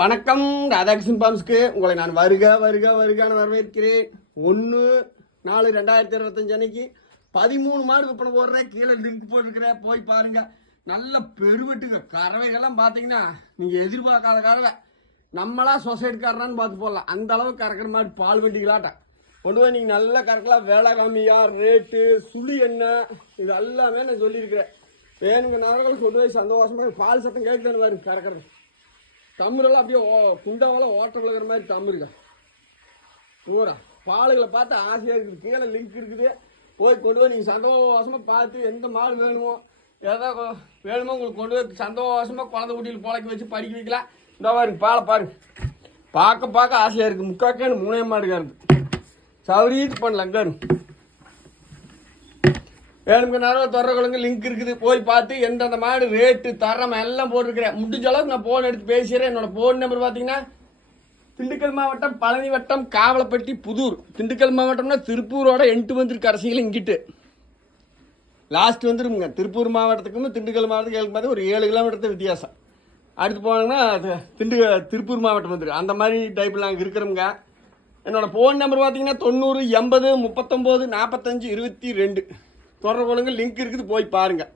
வணக்கம் ராதாகிருஷ்ணன் பாம்ஸ்க்கு. உங்களை நான் வருக வருக வருகான வரவேற்கிறேன். ஒன்று நாலு ரெண்டாயிரத்தி இருபத்தஞ்சு அன்னைக்கு பதிமூணு மாடு விற்பனை போடுறேன். கீழே லிங்க் போட்டிருக்கிறேன். போய் பாருங்க. நல்ல பெருவெட்டுங்க. கறவைகள்லாம் பார்த்தீங்கன்னா நீங்கள் எதிர்பார்க்காத கறவை. நம்மளா சொசைட்டிக்காரனான்னு பார்த்து போடலாம். அந்த அளவுக்கு கறக்கிற மாதிரி பால் வண்டிகளாட்டம் கொண்டு போய் நீங்கள் நல்லா கறக்கலாம். வேலை கம்மியா ரேட்டு சுழி என்ன இது எல்லாமே நான் சொல்லியிருக்கிறேன். வேணுங்க நேரங்கள் கொண்டு போய் சந்தோஷமாக பால் சத்தம் கேட்குதானு பாருங்க கறக்கிறது. தமிழெல்லாம் அப்படியே ஓ- குண்டாவெல்லாம் ஓட்ட விழுகிற மாதிரி தமிழ்கா பூரா. பாலுகளை பார்த்து ஆசையாக இருக்குது. கீழே லிங்க் இருக்குது. போய் கொண்டு போய் நீங்கள் சந்தோஷமாக பார்த்து எந்த மாடு வேணுமோ எதோ வேணுமோ உங்களுக்கு கொண்டு போய் சந்தோஷமாக குழந்தை குட்டியில் புழைக்க வச்சு படிக்க வைக்கலாம். இந்த பாருங்க பாலை பாருங்க. பார்க்க பார்க்க ஆசையாக இருக்குது முக்காக்கேன்னு மூணே மாடுగా இருக்குது சௌரியத்து பண்ணலாம் வேணும்னாலும் வேணுங்க லிங்க் இருக்குது. போய் பார்த்து எந்தெந்த மாடு ரேட்டு தரம் எல்லாம் போட்டிருக்கிறேன். முடிஞ்ச அளவுக்கு நான் ஃபோன் எடுத்து பேசுகிறேன் என்னோட ஃபோன் நம்பர் பார்த்தீங்கன்னா திண்டுக்கல் மாவட்டம் பழனி வட்டம் காவலப்பட்டி புதூர். திண்டுக்கல் மாவட்டம்னா திருப்பூரோட எட்டு வந்துருக்கு அரசியல் இங்கிட்டு. லாஸ்ட் வந்துருங்க திருப்பூர் மாவட்டத்துக்கும் திண்டுக்கல் மாவட்டத்துக்கு ஏழு மாதிரி ஒரு ஏழு கிலோமீட்டர் வித்தியாசம். அடுத்து போனாங்கன்னா திண்டு திருப்பூர் மாவட்டம் வந்துருக்கு. அந்த மாதிரி டைப்பில் நாங்கள் இருக்கிறோங்க என்னோடய ஃபோன் நம்பர் பார்த்தீங்கன்னா தொண்ணூறு எண்பது முப்பத்தொம்போது நாற்பத்தஞ்சு இருபத்தி ரெண்டு. தொடர்பு கொள்ளுங்க லிங்க் இருக்குது போய் பாருங்கள்